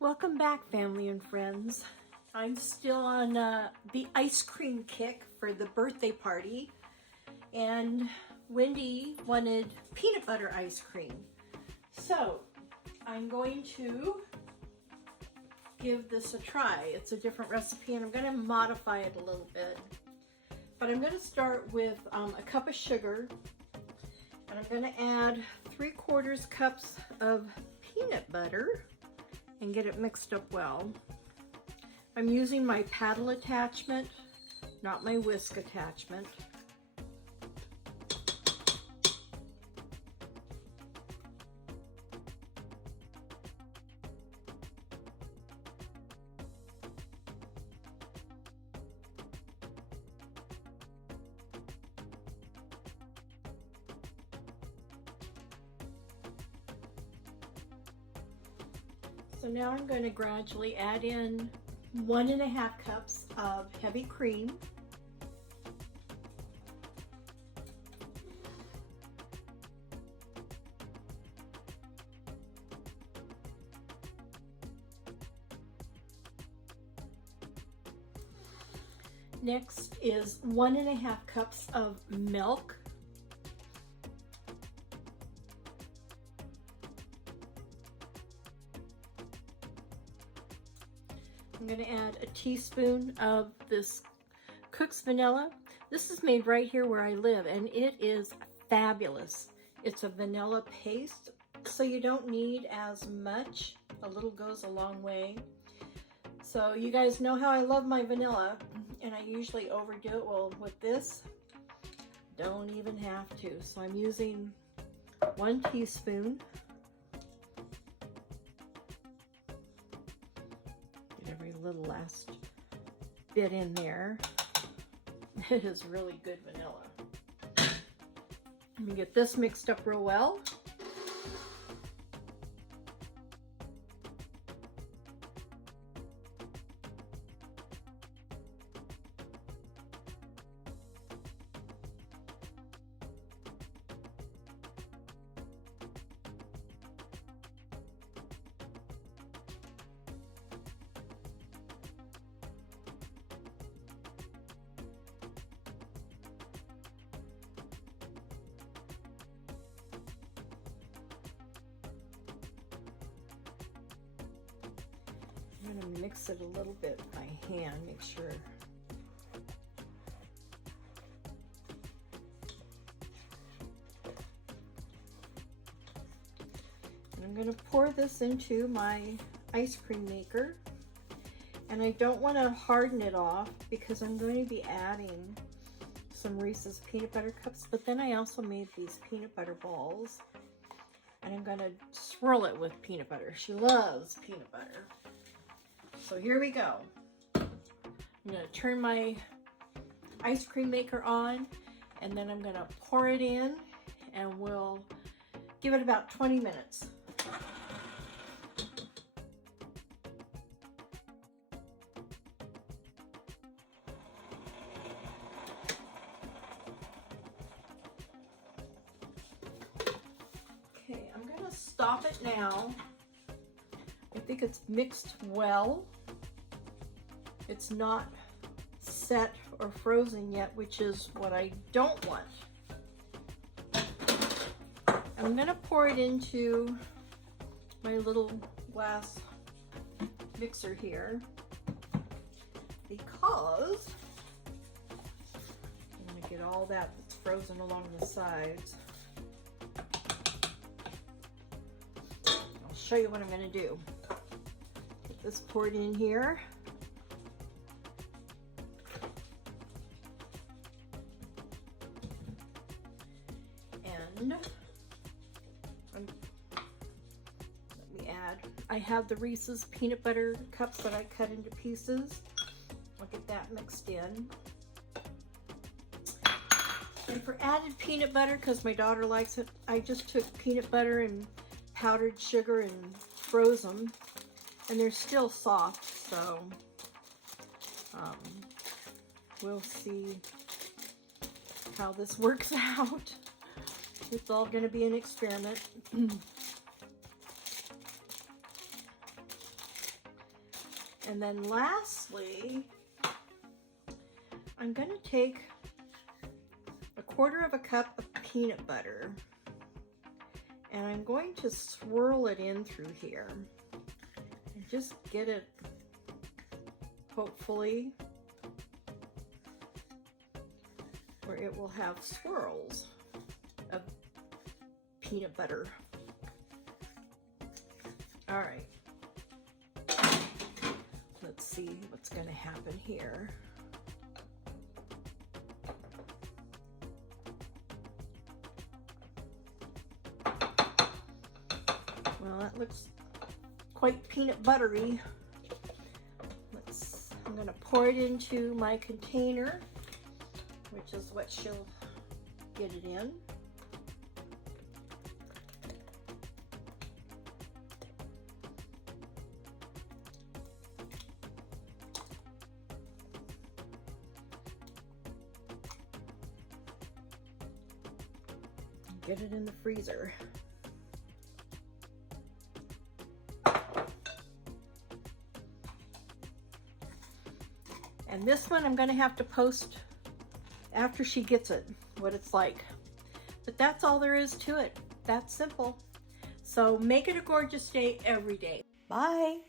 Welcome back, family and friends. I'm still on the ice cream kick for the birthday party, and Wendy wanted peanut butter ice cream. So I'm going to give this a try. It's a different recipe and I'm going to modify it a little bit. But I'm going to start with a cup of sugar, and I'm going to add 3/4 cups of peanut butter and get it mixed up well. I'm using my paddle attachment, not my whisk attachment. So now I'm going to gradually add in 1½ cups of heavy cream. Next is 1½ cups of milk. I'm going to add a teaspoon of this Cook's vanilla. This is made right here where I live, and it is fabulous. It's a vanilla paste, so you don't need as much. A little goes a long way. So you guys know how I love my vanilla, and I usually overdo it. Well, with this, don't even have to. So I'm using 1 teaspoon. Every little last bit in there. It is really good vanilla. Let me get this mixed up real well. I'm going to mix it a little bit by hand, make sure. And I'm going to pour this into my ice cream maker. And I don't want to harden it off because I'm going to be adding some Reese's peanut butter cups, but then I also made these peanut butter balls. And I'm going to swirl it with peanut butter. She loves peanut butter. So here we go. I'm going to turn my ice cream maker on, and then I'm going to pour it in, and we'll give it about 20 minutes. Okay, I'm going to stop it now. I think it's mixed well. It's not set or frozen yet, which is what I don't want. I'm going to pour it into my little glass mixer here because I'm going to get all that that's frozen along the sides. I'll show you what I'm going to do. Get this poured in here. Let me add, I have the Reese's peanut butter cups that I cut into pieces. I'll get that mixed in. And for added peanut butter, because my daughter likes it, I just took peanut butter and powdered sugar and froze them. And they're still soft, so we'll see how this works out. It's all going to be an experiment. And then lastly, I'm going to take a 1/4 cup of peanut butter and I'm going to swirl it in through here and just get it, hopefully, where it will have swirls of peanut butter. All right. Let's see what's going to happen here. Well, that looks quite peanut buttery. I'm going to pour it into my container, which is what she'll get it in. Get it in the freezer. And this one I'm going to have to post after she gets it, what it's like. But that's all there is to it. That's simple. So make it a gorgeous day every day. Bye.